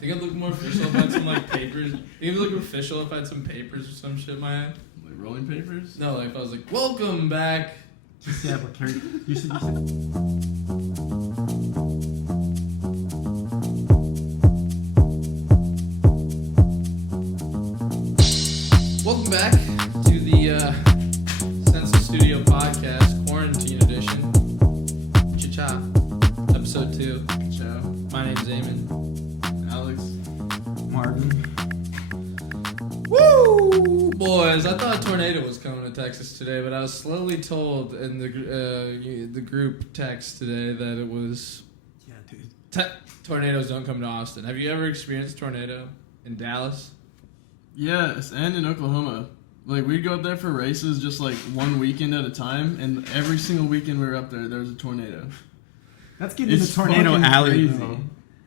Think I'd look more official if I had some like papers. Think it'd look official if I had some papers or some shit in my hand. Like rolling papers? No, like if I was like, welcome back. Just yeah, but Carrie, you should. Welcome back to the Senseless Studio Podcast, Quarantine Edition. Cha-cha. Episode 2. Ciao. My name's Eamon. Alex. Martin. Woo! Boys, I thought a tornado was coming to Texas today, but I was slowly told in the group text today that it was... Yeah, dude. Tornadoes don't come to Austin. Have you ever experienced a tornado in Dallas? Yes, and in Oklahoma. Like, we'd go up there for races just like one weekend at a time, and every single weekend we were up there was a tornado. That's getting in the It's tornado fucking alley. crazy. Though.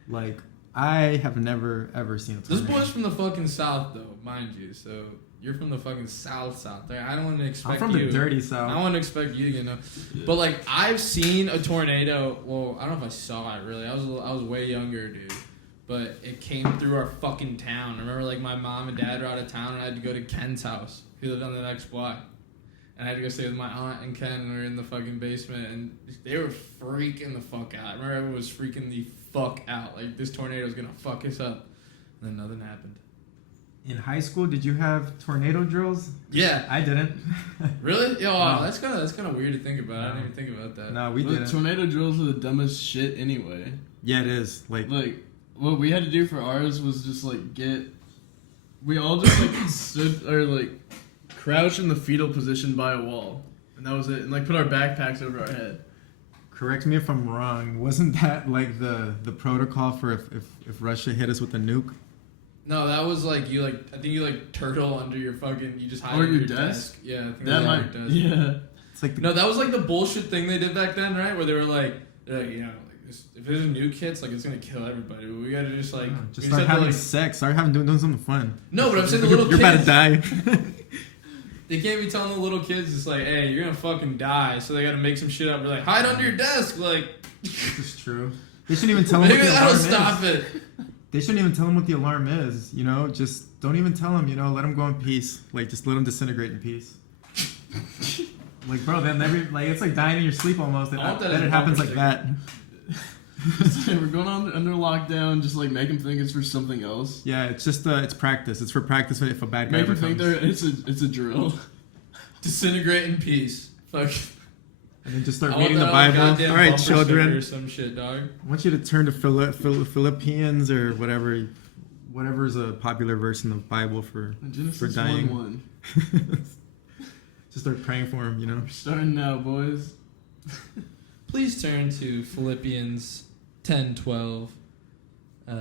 Like, I have never ever seen a This tornado. boy's from the fucking South, though, mind you. So you're from the fucking South there. I don't want to expect I'm from you. the dirty South. I want to expect you to get no. Yeah. But like I've seen a tornado. Well, I don't know if I saw it really. I was way younger, dude. But it came through our fucking town. I remember like my mom and dad were out of town, and I had to go to Ken's house. He lived on the next block. And I had to go stay with my aunt and Ken, and we were in the fucking basement, and they were freaking the fuck out. I remember everyone was freaking the fuck out. Like, this tornado was gonna fuck us up. And then nothing happened. In high school, did you have tornado drills? Yeah. I didn't. Really? Yo, No. that's kind of weird to think about. I didn't even think about that. No, we But didn't. tornado drills are the dumbest shit anyway. Yeah, it is. Like, What we had to do for ours was just like we all just like stood or like crouched in the fetal position by a wall, and that was it. And like put our backpacks over our head. correct me if I'm wrong. Wasn't that like the protocol for if Russia hit us with a nuke? No, that was like I think you like turtle under your fucking, you just hide Or under your your desk? desk. Yeah, I think That was might, under your desk. yeah. It's like No, that was like the bullshit thing they did back then, right? Where they were like, you know, like this, if there's a nuke hits, like it's gonna kill everybody. But we gotta just like just we start had to, having like, sex. Start doing something fun. No, but I'm saying the little You're kids. about to die. They can't be telling the little kids it's like, hey, you're gonna fucking die. So they gotta make some shit up. We're like, hide under your desk, like. This is true. They shouldn't even tell them what Maybe the that'll alarm stop is. it. They shouldn't even tell them what the alarm is. You know, just don't even tell them. You know, let them go in peace. Like, just let them disintegrate in peace. Like, bro, then it's like dying in your sleep almost. I want that as Then a it happens bumper like sticker. that. We're going on under lockdown, just like make them think it's for something else. Yeah, it's just it's practice. It's for practice if a bad guy Make ever them think comes. it's a drill. Disintegrate in peace. Fuck. And then just start I want reading the that on a Bible. goddamn All right, bumper sticker or children. some shit, dog. I want you to turn to Philippians or whatever's a popular verse in the Bible for Genesis dying. 1:1. Just start praying for him, you know. We're starting now, boys. Please turn to Philippians 10:12. I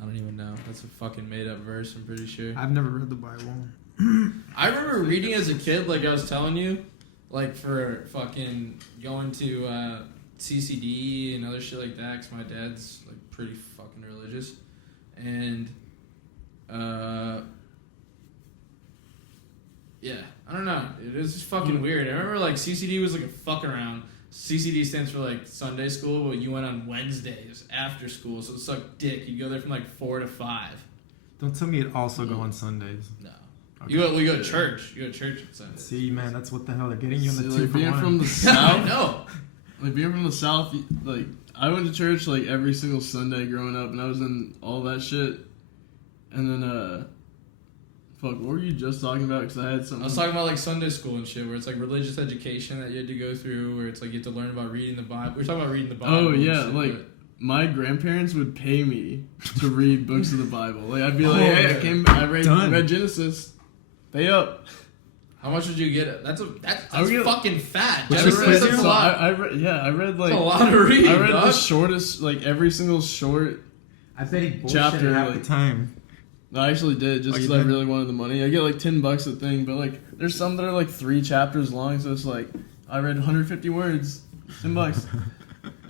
don't even know. That's a fucking made up verse, I'm pretty sure. I've never read the Bible. I remember reading as a kid, like I was telling you, like for fucking going to CCD and other shit like that, because my dad's like pretty fucking religious. And, yeah, I don't know. It was just fucking weird. I remember like CCD was like a fuck around. CCD stands for like Sunday school, but you went on Wednesdays after school, so it sucked dick. You go there from like 4 to 5. Don't tell me it also go on Sundays. No. Okay. We go to church. You go to church on Sundays. See, man, that's what the hell they're getting you in the See, 2 like for being 1. from the I south. know. Like being from the south, like I went to church like every single Sunday growing up, and I was in all that shit. And then fuck, what were you just talking about? Because I had something. I was talking about like Sunday school and shit, where it's like religious education that you had to go through, where it's like you have to learn about reading the Bible. We were talking about reading the Bible. Oh and yeah, shit, like but- my grandparents would pay me to read books of the Bible. Like I'd be like, Oh, hey, yeah. I Done. read Genesis. Pay up. how much would you get? That's I would get- fucking fat. What's Genesis, your that's a crazy- lot. I read like That's a lot to read. I read dog. the shortest, like every single short. I bet he bullshitted Chapter, half like- the time. I actually did just Oh, you because I did? really wanted the money. I get like $10 a thing, but like there's some that are like 3 chapters long, so it's like I read 150 words, $10.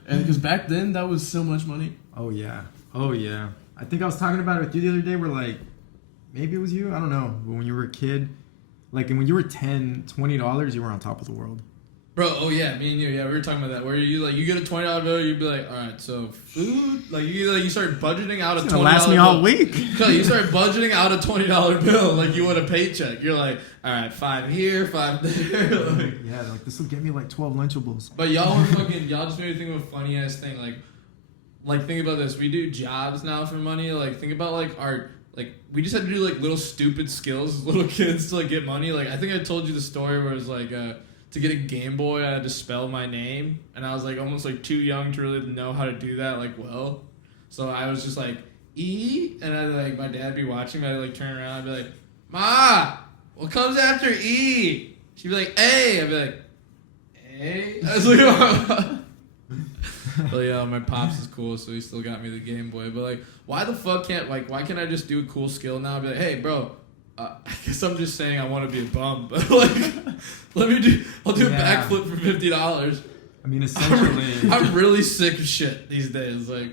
And because back then that was so much money. Oh yeah. I think I was talking about it with you the other day. Where like, maybe it was you. I don't know. But when you were a kid, like, and when you were $10, $20, you were on top of the world. Bro, oh yeah, me and you, yeah, we were talking about that. Where you like, you get a $20 bill, you'd be like, all right, so food, like you start budgeting out a $20 It's gonna bill. last me all week. No, you start budgeting out a $20 bill like you would a paycheck. You're like, all right, 5 here, 5 there. Like, Yeah, like this will get me like 12 Lunchables. but y'all just made me think of a funny ass thing. Like think about this. We do jobs now for money. Like think about like we just had to do like little stupid skills as little kids to like get money. Like I think I told you the story where it was like to get a Game Boy I had to spell my name, and I was like almost like too young to really know how to do that like well. So I was just like E, and I like my dad be watching me. I'd like turn around and be like, Ma, what comes after E? She'd be like A. I'd be like A. I was like. But yeah, my pops is cool, so he still got me the Game Boy. But like, why the fuck why can't I just do a cool skill now? Be like, hey, bro, I guess I'm just saying I want to be a bum, but like, I'll do a backflip for $50. I mean, essentially, I'm really sick of shit these days. Like,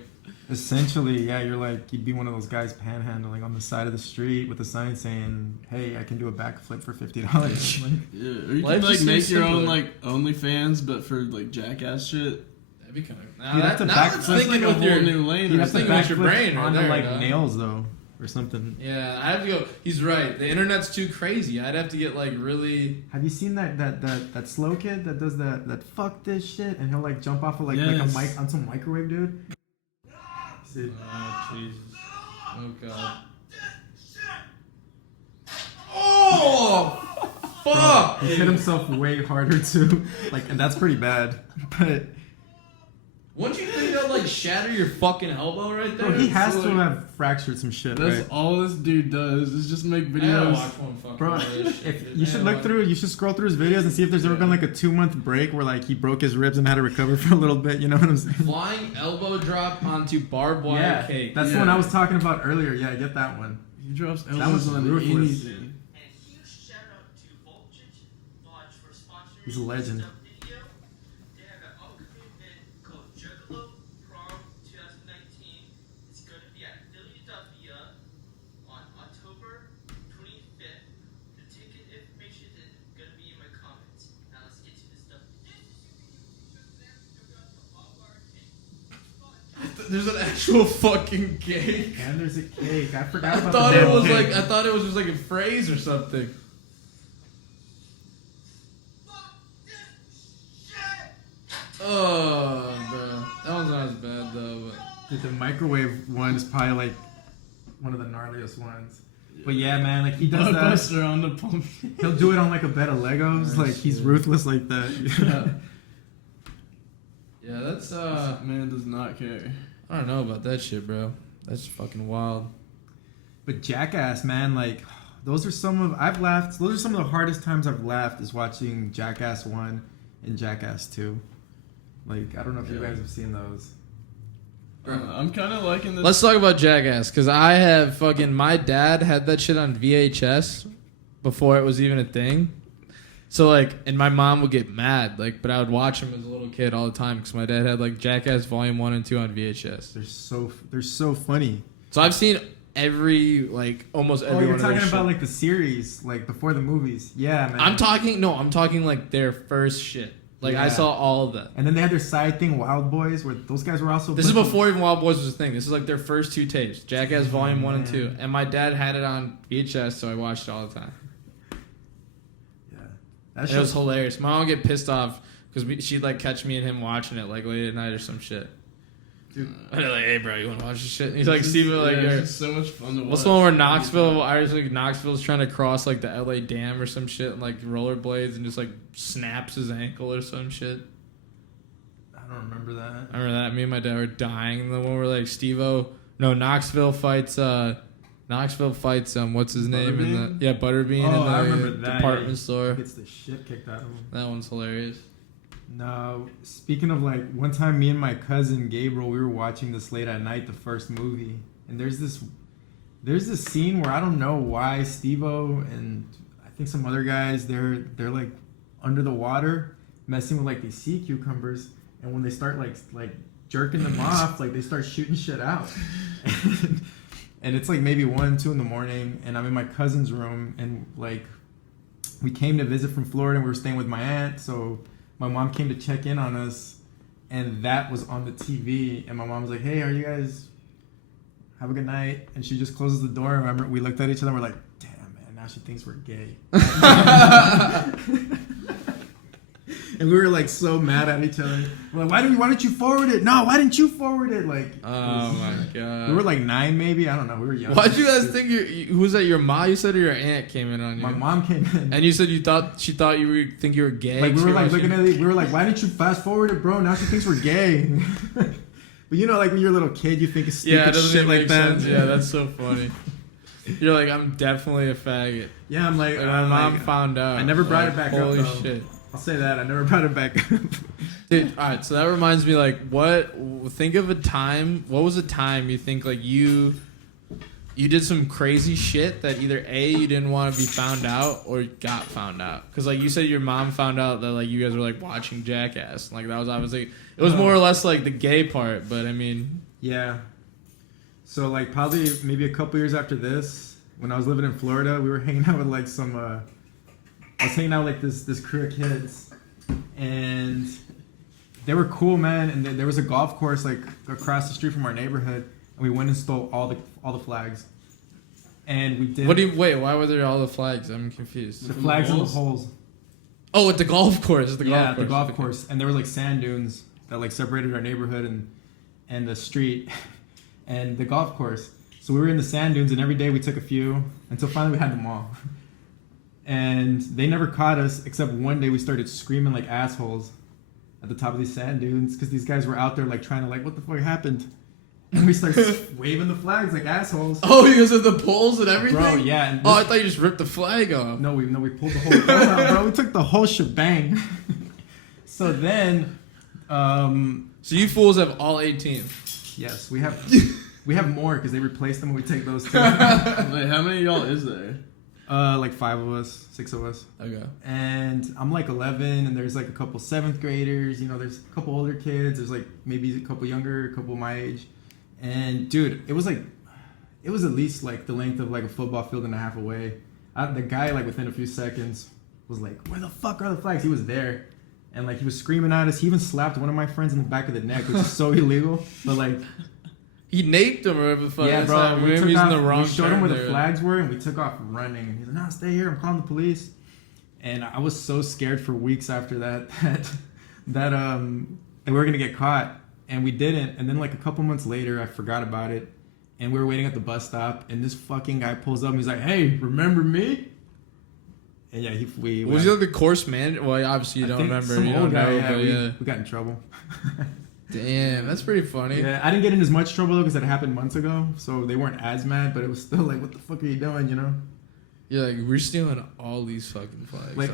essentially, yeah, you'd be one of those guys panhandling on the side of the street with a sign saying, "Hey, I can do a backflip for $50." Like, Yeah, or you Life can like just make seems your own simpler. like OnlyFans, but for like jackass shit. that'd be kind of. You'd have to backflip. That's Thinking like a with whole your new lane. you'd or have to thinking with your backflip brain right onto there, like dog. nails though, or something. Yeah, I have to go. He's right. The internet's too crazy. I'd have to get like really. Have you seen that slow kid that does that fuck this shit, and he'll like jump off of like a Yes. mic on some microwave, dude? See, Oh Jesus! Oh God! Oh fuck! he hit himself way harder too, like, and that's pretty bad. But Wouldn't you think that'd like shatter your fucking elbow right there? bro, he has It's to like- have fractured some shit, That's right? all this dude does is just make I gotta videos. watch one fucking Bro, of this shit, if dude. you I should gotta look watch- through, you should scroll through his videos and see if there's ever been like a 2-month break where like he broke his ribs and had to recover for a little bit. You know what I'm saying? Flying elbow drop onto barbed wire cake. that's the Yeah. one I was talking about earlier. Yeah, get that one. He drops was elbows on ruthless. anything. And a huge shout out to Voltage for sponsoring He's a legend. this video. They have an upcoming event called Juggalo Prom 2019. It's going to be at Philadelphia on October 25th. The ticket information is going to be in my comments. Now let's get to this stuff. There's an actual fucking cake. And there's a cake. I forgot I about thought the it damn was cake. like I thought it was just like a phrase or something. Oh, bro, that one's not as bad though. Dude, the microwave one is probably like one of the gnarliest ones. But yeah, man, like he does that. Buster on the pump. He'll do it on like a bed of Legos. Oh, Like he's shit. ruthless like that. Yeah, that's Man does not care. I don't know about that shit, bro. That's fucking wild. But Jackass, man, like those are some of I've laughed. Those are some of the hardest times I've laughed is watching Jackass 1 and Jackass 2. Like I don't know if you Yeah. guys have seen those. I'm kind of liking this. Let's talk about Jackass, because I have fucking my dad had that shit on VHS before it was even a thing. So like, and my mom would get mad, like, but I would watch him as a little kid all the time because my dad had like Jackass Volume 1 and 2 on VHS. They're so funny. So I've seen almost every Oh, one you're of talking their about shit. like the series, like before the movies. Yeah, man. I'm talking like their first shit. Like I Yeah. saw all of that. And then they had their side thing, Wild Boys, where those guys were also. This is before even Wild Boys was a thing. This is like their first 2 tapes, Jackass Volume 1 and 2. And my dad had it on VHS, so I watched it all the time. Yeah, And it was hilarious. My mom would get pissed off because she'd like catch me and him watching it like late at night or some shit. Dude. I'd be like, hey bro, you wanna watch this shit? And he's like, Steve, like, it's "You're- just so much fun to watch. what's the one where Knoxville's trying to cross like the LA Dam or some shit and like rollerblades and just like snaps his ankle or some shit? I don't remember that. I remember that. Me and my dad were dying. And the one where like Knoxville fights what's his name in the Butterbean Oh, I in remember the that. department store. Gets the shit kicked out of him. That one's hilarious. No, speaking of like one time, me and my cousin Gabriel, we were watching this late at night, the first movie, and there's this scene where I don't know why Steve-O and I think some other guys they're like under the water messing with like these sea cucumbers, and when they start like jerking them off, like they start shooting shit out. And it's like maybe 1-2 in the morning, and I'm in my cousin's room, and like we came to visit from Florida, and we were staying with my aunt, so my mom came to check in on us, and that was on the TV. And my mom was like, "Hey, are you guys have a good night?" And she just closes the door. And remember, we looked at each other and we're like, "Damn, man, now she thinks we're gay." And we were like so mad at each other. We're like, why didn't you forward it? No, why didn't you forward it? Like, Oh my god. we were like 9 maybe. I don't know. We were young. Why'd you guys think who was that? Your mom? You said or your aunt came in on you. My mom came in. And you said she thought you were gay. Like we were like watching- looking at it. We were like, why didn't you fast forward it, bro? Now she thinks we're gay. But you know, like when you're a little kid, you think of stupid Yeah, it doesn't shit even like make that. sense. Yeah, that's so funny. You're like, I'm definitely a faggot. Yeah, I'm like, Like, my mom like, found out. I never brought Like, it back up, holy though. shit. I'll say that. I never brought it back up. Dude, all right, so that reminds me, like, think of a time, what was a time you think, like, you did some crazy shit that either A, you didn't want to be found out, or got found out? Because, like, you said your mom found out that, like, you guys were, like, watching Jackass. Like, that was obviously, it was more or less, like, the gay part, but, I mean. Yeah. So, like, probably maybe a couple years after this, when I was living in Florida, we were hanging out with, like, I was hanging out with, like, this crew of kids. And they were cool, man. And there was a golf course, like, across the street from our neighborhood. And we went and stole all the flags. And we did... Wait, why were there all the flags? I'm confused. The flags in the holes. Oh, at the golf course. The golf course. And there were, like, sand dunes that, like, separated our neighborhood and the street and the golf course. So we were in the sand dunes, and every day we took a few until finally we had them all. And they never caught us, except one day we started screaming like assholes at the top of these sand dunes because these guys were out there like trying to like, what the fuck happened? And we started waving the flags like assholes. Oh, because of the poles and everything? Bro, yeah. And Oh, I thought you just ripped the flag off. No, we pulled the whole pole out, bro. We took the whole shebang. So then, So you fools have all 18. yes, we have more because they replaced them when we take those two. Wait, how many of y'all is there? Like 5 of us, 6 of us. Okay. And I'm like 11, and there's like a couple 7th graders. You know, there's a couple older kids. There's like maybe a couple younger, a couple my age. And dude, it was at least like the length of like a football field and a half away. The guy like within a few seconds was like, "Where the fuck are the flags?" He was there, and like he was screaming at us. He even slapped one of my friends in the back of the neck, which is so illegal. But like, He naped him or whatever the fuck. yeah, That's bro. not- We, maybe took using off, the wrong we showed him term where the there. flags were, and we took off running. And he's like, "No, stay here. I'm calling the police." And I was so scared for weeks after that that we were gonna get caught, and we didn't. And then like a couple months later, I forgot about it, and we were waiting at the bus stop, and this fucking guy pulls up, and he's like, "Hey, remember me?" And yeah, we Was he like the course manager? Well, obviously you I don't think remember. some You old don't guy. know, Yeah, but yeah. we got in trouble. Damn, that's pretty funny. Yeah, I didn't get in as much trouble though because it happened months ago, so they weren't as mad. But it was still like, "What the fuck are you doing?" You know? You're like, we're stealing all these fucking flags. Like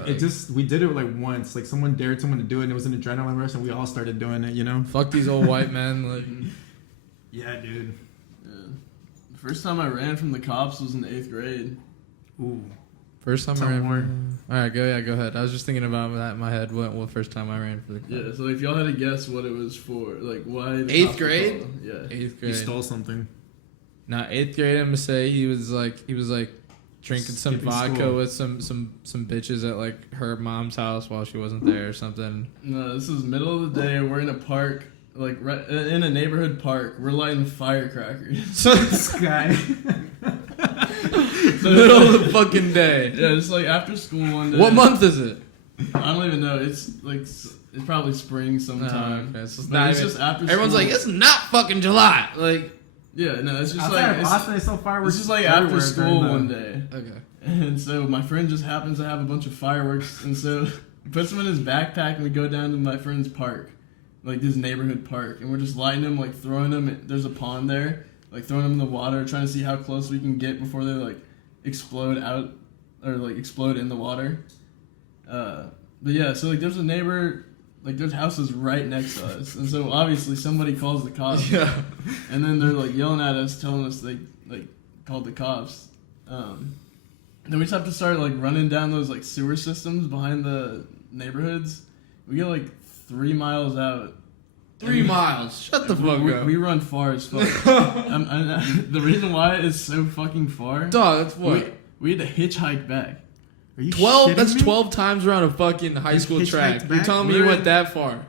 we did it like once. Like someone dared someone to do it, and it was an adrenaline rush, and we all started doing it. You know? fuck these old white men. Like, Yeah, dude. Yeah. The first time I ran from the cops was in 8th grade. Ooh. first time Tell I ran. more. All right, go ahead. I was just thinking about that in my head. What first time I ran for the club? Yeah, so if y'all had to guess what it was for, like why the 8th cops were grade? calling, yeah. 8th You grade. stole something. Now 8th grade, I'm gonna say he was like drinking some Skipping vodka school. with some bitches at like her mom's house while she wasn't there or something. No, this is middle of the day. We're in a park, like right, in a neighborhood park. We're lighting firecrackers. So This guy. middle of the fucking day. Yeah, it's like after school one day. What month is it? I don't even know. It's like it's probably spring sometime. Oh, okay. So it's But not it's even- just after. Everyone's school. like, it's not fucking July. Like, Yeah, no, it's just Outside like of Boston, they sell fireworks. it's just like after everywhere school during one the- day. okay. And so my friend just happens to have a bunch of fireworks, and so he puts them in his backpack, and we go down to my friend's park, like this neighborhood park, and we're just lighting them, like throwing them. There's a pond there, like throwing them in the water, trying to see how close we can get before they like explode out or like explode in the water. But yeah, so like there's a neighbor, like there's houses right next to us, and so obviously somebody calls the cops. Yeah. And then they're like yelling at us, telling us they like called the cops. Then we just have to start like running down those like sewer systems behind the neighborhoods. We get like 3 miles out. 3 miles. Shut the fuck up. We run far as fuck. The reason why it's so fucking far. Dog, that's what? We had to hitchhike back. Are you 12. shitting That's me? 12 times around a fucking high You school hitchhiked track. You're back? telling me you We're went in- that far?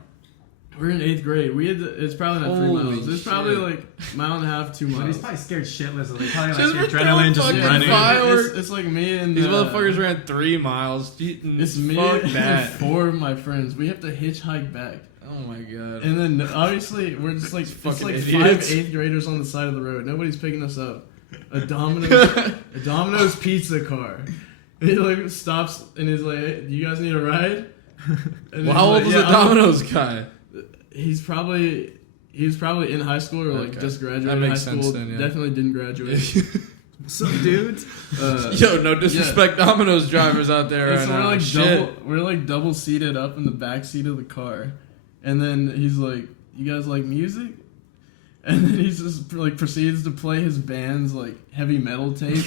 We're in 8th grade. It's probably not 3 Holy miles. It's probably shit. like mile and a half, 2 But he's miles. probably scared shitless. So they probably Just like for adrenaline throwing just fucking running. fire. It's like me and These motherfuckers ran 3 miles. It's me Fuck and that. 4 of my friends. We have to hitchhike back. Oh my god. And then obviously we're just like it's Fucking like idiots. 5 8th graders on the side of the road. Nobody's picking us up. A Domino's pizza car. And he like stops and he's like, "Hey, do you guys need a ride?" And Well, he's how old like, was "Yeah, the Domino's guy? He's probably in high school or like Okay. just graduated That makes high sense school. then, yeah. Definitely didn't graduate. What's up, dude? Yo, no disrespect, Domino's drivers out there And right so now. Shit. we're like double seated up in the back seat of the car, and then he's like, "You guys like music?" And then he just like proceeds to play his band's like heavy metal tape. And it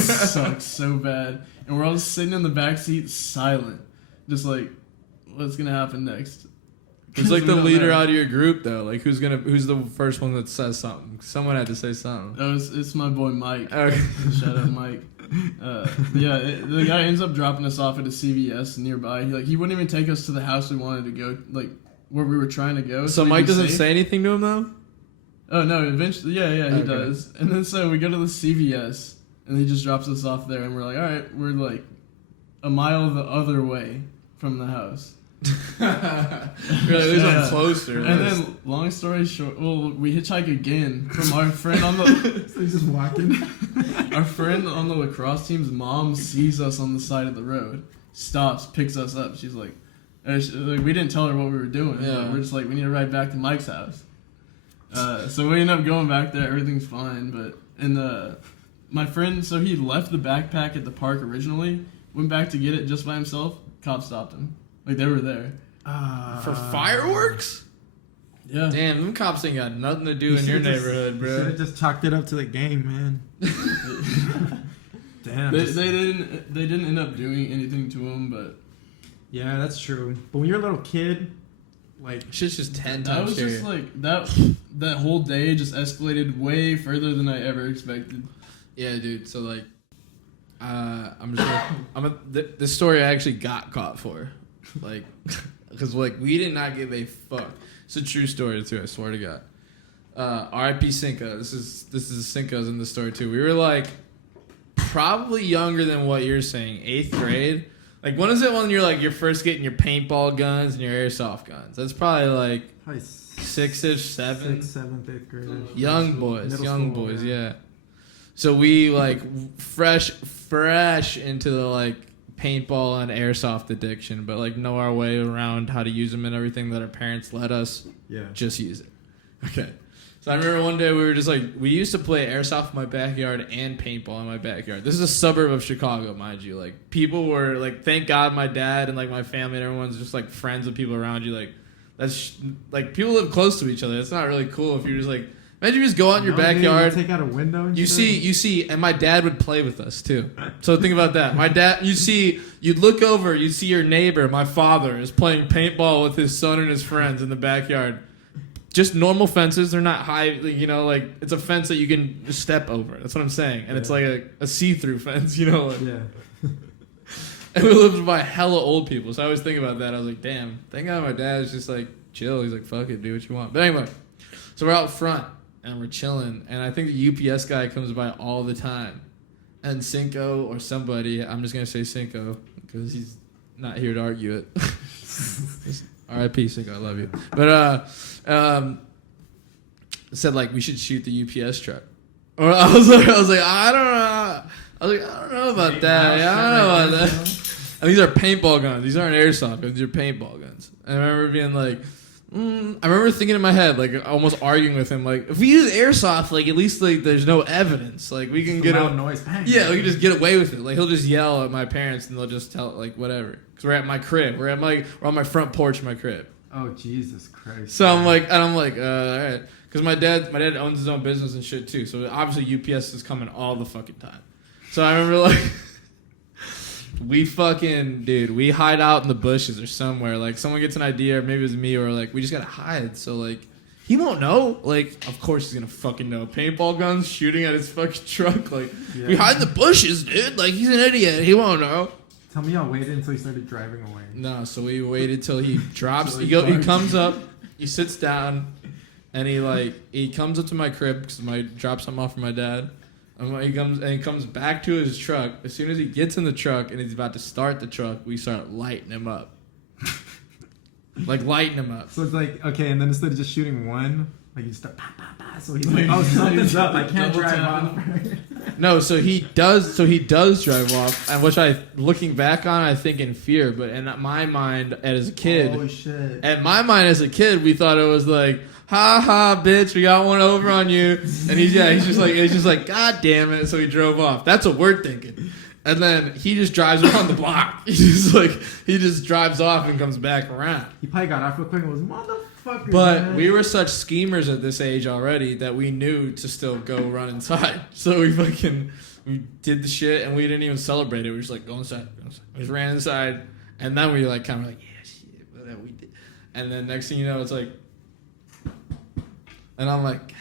sucks so bad, and we're all just sitting in the back seat, silent, just like, what's gonna happen next? It's like We the don't leader know. out of your group though. Like who's the first one that says something? Someone had to say something. Oh, it's my boy Mike. Okay. Shout out Mike. The guy ends up dropping us off at a CVS nearby. He wouldn't even take us to the house we wanted to go, like where we were trying to go. So we'd Mike be doesn't safe. say anything to him though? Oh no! Eventually, yeah, he Okay. does. And then so we go to the CVS, and he just drops us off there, and we're like, all right, we're like a mile the other way from the house. You're like, at least I'm Yeah. closer. And then, long story short, well, we hitchhike again from our friend on the So he's just walking. our friend on the lacrosse team's mom sees us on the side of the road, stops, picks us up. She's like, we didn't tell her what we were doing. Yeah. But we're just like, we need to ride back to Mike's house. So we end up going back there. Everything's fine, but my friend, so he left the backpack at the park originally, went back to get it just by himself. Cops stopped him. Like they were there. For fireworks? Yeah. Damn, them cops ain't got nothing to do in your neighborhood, Should bro. have just chalked it up to the game, man. Damn. They didn't end up doing anything to him, but Yeah, that's true. But when you're a little kid, like Shit's just 10 that times was just scarier. like that whole day just escalated way further than I ever expected. Yeah, dude. So like, this story I actually got caught for, like, because like we did not give a fuck. It's a true story too. I swear to God. R.I.P. Cinco. This is Cinco's in the story too. We were like probably younger than what you're saying, 8th grade. Like when is it when you're first getting your paintball guns and your airsoft guns? That's probably like probably 6-ish, 7. 6th, 7th, 8th grade. Young boys, Middle school, yeah. So we like fresh into the like paintball and airsoft addiction, but like know our way around how to use them and everything that our parents let us Yeah. just use it. Okay. So I remember one day we were just like, we used to play airsoft in my backyard and paintball in my backyard. This is a suburb of Chicago, mind you. Like people were like, thank God my dad and like my family and everyone's just like friends with people around you. Like that's like people live close to each other. It's not really cool if you're just like, imagine you just go out in your No, dude, you backyard. take out a window and You shit? see, and my dad would play with us too. So think about that. My dad, you'd look over, you'd see your neighbor, my father, is playing paintball with his son and his friends in the backyard. Just normal fences. They're not high, like it's a fence that you can just step over. That's what I'm saying. And it's like a see-through fence, like- Yeah. And we lived by hella old people. So I always think about that. I was like, damn, thank God my dad is just like chill. He's like, fuck it, do what you want. But anyway, so we're out front. And we're chilling, and I think the UPS guy comes by all the time. And Cinco or somebody, I'm just gonna say Cinco because he's not here to argue it. R.I.P. Cinco, I love you. But said like we should shoot the UPS truck. Or I was like, I don't know. I don't know about that. Yeah, I don't know about that. And these are paintball guns. These aren't airsoft guns. These are paintball guns. And I remember being like. I remember thinking in my head, like almost arguing with him, like if we use airsoft, like at least like there's no evidence, like we can get loud a noise. Bang. yeah, we can just get away with it. Like he'll just yell at my parents and they'll just tell like whatever, because we're at my crib, we're on my front porch of my crib. Oh Jesus Christ. So I'm like, all right, because my dad owns his own business and shit too, so obviously UPS is coming all the fucking time. So I remember like. We hide out in the bushes or somewhere. Like, someone gets an idea, or maybe it was me, or like, we just gotta hide. So, like, he won't know. Like, of course he's gonna fucking know. Paintball guns shooting at his fucking truck. Like, we hide in the bushes, dude. Like, he's an idiot. He won't know. Tell me y'all waited until he started driving away. No, so we waited till he drops. Till he He parks. comes up, he sits down, and he comes up to my crib because I drop something off for my dad. And he comes back to his truck. As soon as he gets in the truck and he's about to start the truck, we start lighting him up. Like lighting him up. So it's like, okay, and then instead of just shooting one, like you start, so he's like, oh, something's up. I can't drive off. No, so he does drive off, and which looking back on, I think in fear, but in my mind as a kid, Oh, shit. at my mind as a kid, we thought it was like, ha ha, bitch, we got one over on you, and he's just like, God damn it, so he drove off. That's what we're thinking. And then he just drives around the block. He just drives off and comes back around. He probably got off real quick and was, motherfucker. But man. we were such schemers at this age already that we knew to still go run inside. So we did the shit and we didn't even celebrate it. We were just like, go inside. We just ran inside. And then we like kind of like, yeah, shit, but then we did. And then next thing you know, it's like, and I'm like, God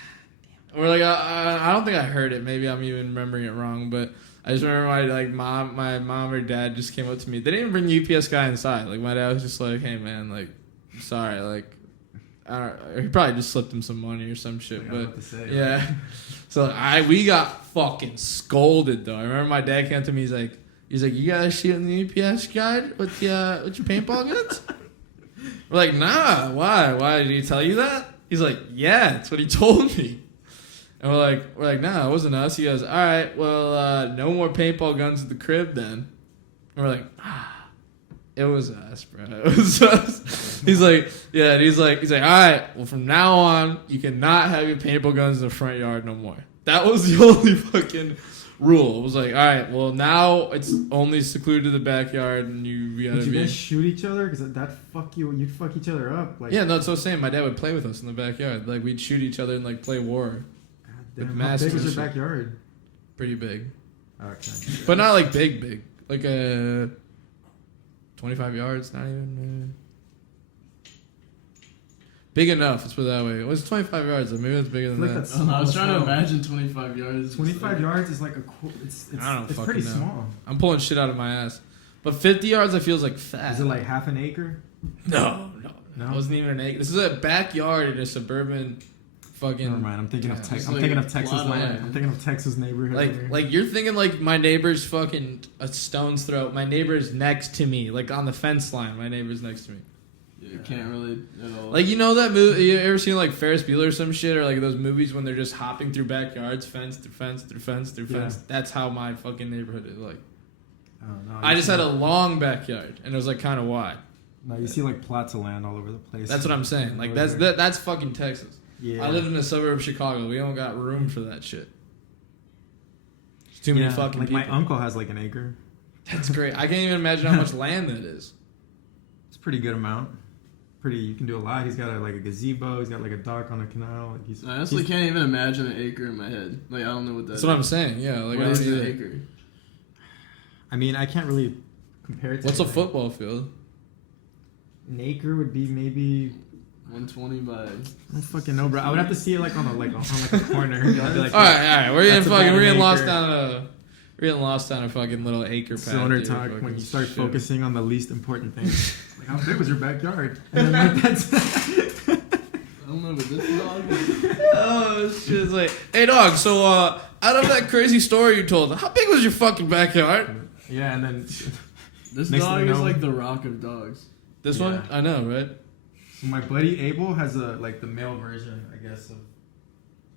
damn. We're like, I don't think I heard it. Maybe I'm even remembering it wrong, but I just remember my mom or dad just came up to me. They didn't even bring the UPS guy inside. Like my dad was just like, hey man, like, I'm sorry, like, I don't. He probably just slipped him some money or some shit. But yeah, so we got fucking scolded though. I remember my dad came to me. He's like, you guys shooting the UPS guy with your paintball guns? We're like, nah. Why? Did he tell you that? He's like, yeah, that's what he told me. And we're like, nah, it wasn't us. He goes, all right, well, no more paintball guns at the crib then. And we're like, it was us, bro. It was us. He's like, yeah. And he's like, all right, well, from now on, you cannot have your paintball guns in the front yard no more. That was the only fucking rule. It was like, all right, well, now it's only secluded to the backyard, and you gotta Did you be. guys shoot each other? Because that fuck you. You'd fuck each other up. Like, Yeah, no, it's so same. My dad would play with us in the backyard. Like we'd shoot each other and like play war. damn, with how masks big is and your shit. backyard? Pretty big, Okay. but not like big. Like 25 yards, not even. Big enough, let's put it that way. It was 25 yards, though. Maybe it's bigger than Like that. that's- I was trying to Small. imagine 25 yards. 25 yards is like it's I don't it's fucking pretty know. small. I'm pulling shit out of my ass. But 50 yards, I feels like fat. Is it like half an acre? No. No? It wasn't even an acre. This is a backyard in a suburban fucking. Never mind. I'm thinking of Yeah, Texas. it's I'm like thinking a of Texas lot of land. land. I'm thinking of Texas neighborhood. over here. Like you're thinking like my neighbor's fucking a stone's throw. My neighbor's next to me, like on the fence line. My neighbor's next to me. You can't really at all. Like, you know that movie, you ever seen like Ferris Bueller or some shit, or like those movies when they're just hopping through backyards, fence through fence through fence through fence? Yeah. That's how my fucking neighborhood is like. Oh, no, I you just see- had a long backyard, and it was like kind of wide. No, you see like plots of land all over the place. That's what I'm saying. Like Over that's there. that's fucking Texas. Yeah. I live in a suburb of Chicago. We don't got room for that shit. There's too many fucking like people. my uncle has like an acre. That's great. I can't even imagine how much land that is. It's a pretty good amount. You can do a lot. He's got like a gazebo. He's got like a dock on a canal. Like I honestly can't even imagine an acre in my head. Like I don't know what that That's what I'm saying. Yeah, like What I is don't an either. acre? I mean, I can't really compare it to What's a anything. football field? An acre would be maybe 120 by. I don't fucking know, bro. I would have to see it like on like a corner. I'd be like, All right. We're That's about getting an lost acre. down a fucking little acre patch. Stoner here, talk fucking when you start shit. focusing on the least important things. Like, how big was your backyard? And then like that's. I don't know, but this dog. Oh shit! It's like, hey dog. So out of that crazy story you told, how big was your fucking backyard? Yeah, and then This Next dog thing you is know- like the rock of dogs. This Yeah. one, I know, right? so my buddy Abel has the male version, I guess. Of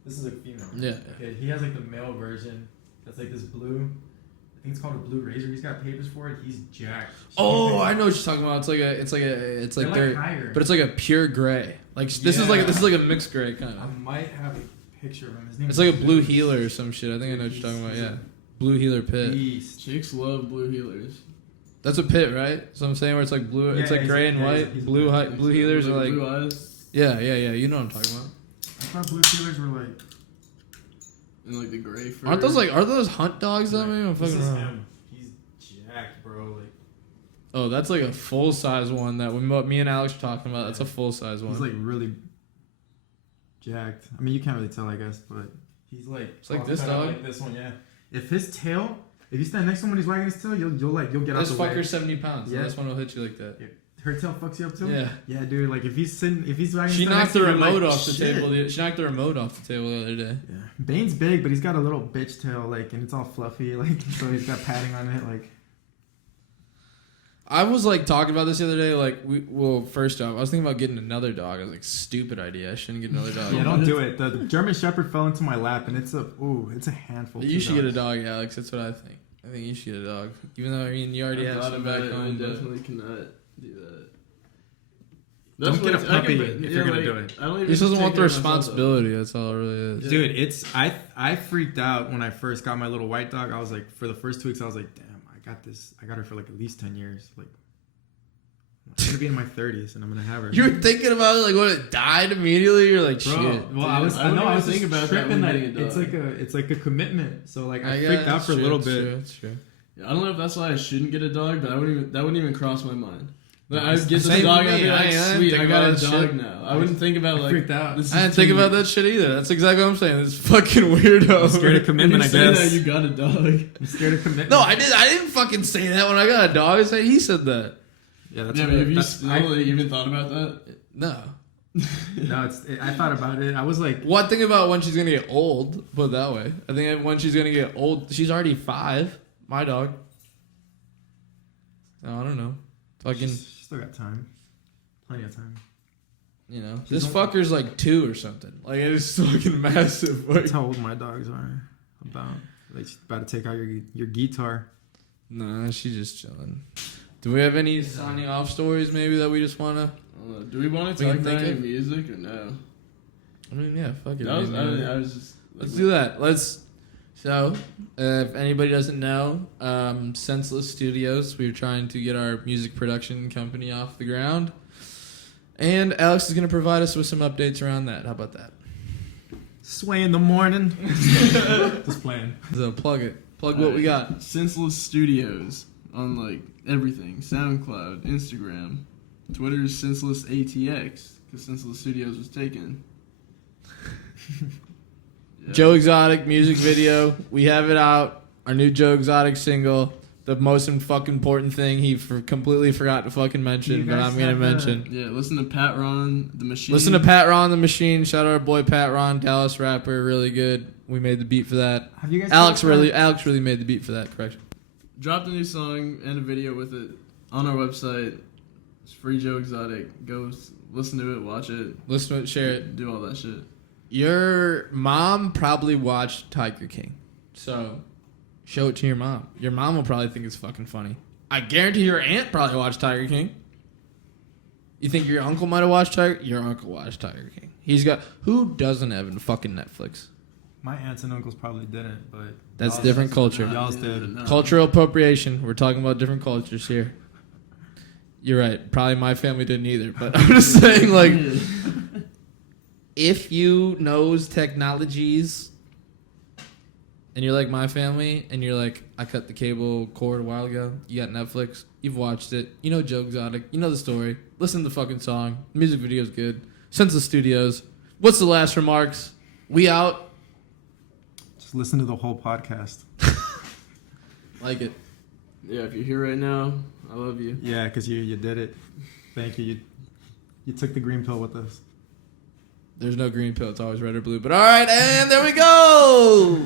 this is a female. Yeah. Okay, he has like the male version. That's like this blue. I think it's called a blue razor. He's got papers for it. He's jacked. Oh, I know what you're talking about. It's like They're higher. but it's like a pure gray. Like this is like a mixed gray kind I of. might have a picture of him. His name It's is like a blue Zeus. healer or some shit. I think I know what you're talking about. He's Yeah, blue healer pit. Beast. Chicks love blue healers. That's a pit, right? So I'm saying where it's like blue. Yeah, It's like he's gray a- and yeah, white. he's a Blue pit. blue healers are like. blue eyes Yeah. You know what I'm talking about. I thought blue healers were like. and like the gray fur. Aren't those hunt dogs though? Maybe I'm This fucking is wrong. him. He's jacked, bro. Like Oh, that's like a full size one that me and Alex were talking about. That's a full size one. he's like really jacked. I mean, you can't really tell, I guess, but he's like. It's like oh, this cut out dog? Like this one, yeah. If his tail, If you stand next to someone who's wagging his tail, you'll get out This the way. fucker's 70 pounds. Yeah. So this one will hit you like that. Her tail fucks you up too. Yeah. Yeah, dude. Like if he's wagging She his tail knocked next the to you, you're remote like, off the "Shit." table. She knocked the remote off the table the other day. Yeah. Bane's big, but he's got a little bitch tail, like, and it's all fluffy, like, so he's got padding on it, like. I was like talking about this the other day. Like, first off, I was thinking about getting another dog. I was like, stupid idea. I shouldn't get another dog. Yeah, don't do it. The German Shepherd fell into my lap, and it's a handful. You should get a dog, Alex. That's what I think. I think you should get a dog. Even though, I mean, you already have some back home. I but- definitely cannot do that. Don't get a I puppy can- if you're gonna do it. I don't even He just doesn't take want the care of myself, though. responsibility. That's all it really is. Yeah. Dude, it's I freaked out when I first got my little white dog. I was like, for the first 2 weeks, I was like, damn, I got this. I got her for like at least 10 years. Like, I'm gonna be in my 30s and I'm gonna have her. You were thinking about it, like when it died immediately. You're like, Bro, shit. well, I was wouldn't even just think about that tripping when that getting a dog. it's like a commitment. So like I Yeah, freaked out that's for a true, little that's bit. True, that's true. Yeah, I don't know if that's why I shouldn't get a dog, but that wouldn't even cross my mind. Like, I'd get this Same dog, with I'd be me. like, I didn't sweet, think I got a about that dog shit. now. I wouldn't think about like freaked out. this I didn't is think too- about that shit either. That's exactly what I'm saying. This fucking weirdo. I'm scared of When commitment, you I say guess. that, you got a dog. I'm scared of commitment. No, I didn't fucking say that when I got a dog. I said he said that. Yeah, that's Yeah, what- but have you that's- still I- even thought about that? No. No, I thought about it. I was like, One thing about when she's gonna get old, put it that way. I think when she's gonna get old, she's already 5. My dog. No, I don't know. Fucking, she's still got time. Plenty of time. you know, She's this only- fucker's like 2 or something. Like it's fucking massive. Like, That's how old my dogs are. About. Like, she's about to take out your guitar. nah, she's just chilling. Do we have any signing off stories maybe that we just wanna? I don't know. Do we want to We talk can about think any of- music or no? I mean, yeah, fuck it. I was just. Let's do that. So, if anybody doesn't know, Senseless Studios, we're trying to get our music production company off the ground. And Alex is going to provide us with some updates around that. How about that? Sway in the morning. Just playing. So, plug it. Plug what we got. Senseless Studios on like everything: SoundCloud, Instagram, Twitter's Senseless ATX because Senseless Studios was taken. Yeah. Joe Exotic music video. We have it out. Our new Joe Exotic single. The most fucking important thing he completely forgot to fucking mention, You but guys I'm going to have mention. Yeah, listen to Pat Ron, the Machine. Listen to Pat Ron the Machine. Shout out our boy Pat Ron, Dallas rapper, really good. We made the beat for that. Have you guys Alex checked really made the beat for that. Correction. Dropped a new song and a video with it on our website. It's free Joe Exotic. Go listen to it, watch it, Listen to it, share it. do all that shit. Your mom probably watched Tiger King, so show it to your mom. Your mom will probably think it's fucking funny. I guarantee your aunt probably watched Tiger King. You think your uncle might have watched Tiger? Your uncle watched Tiger King. Who doesn't have a fucking Netflix? My aunts and uncles probably didn't, but That's y'all- different culture. Y'all's did. No. Cultural appropriation. We're talking about different cultures here. You're right. Probably my family didn't either, but I'm just saying, like, if you knows technologies and you're like my family and you're like, I cut the cable cord a while ago, you got Netflix, you've watched it, you know Joe Exotic, you know the story, listen to the fucking song, the music video's good, Senseless Studios, what's the last remarks? We out. Just listen to the whole podcast. Like it. Yeah, if you're here right now, I love you. Yeah, because you did it. Thank you. You took the green pill with us. There's no green pill, it's always red or blue, but alright, and there we go!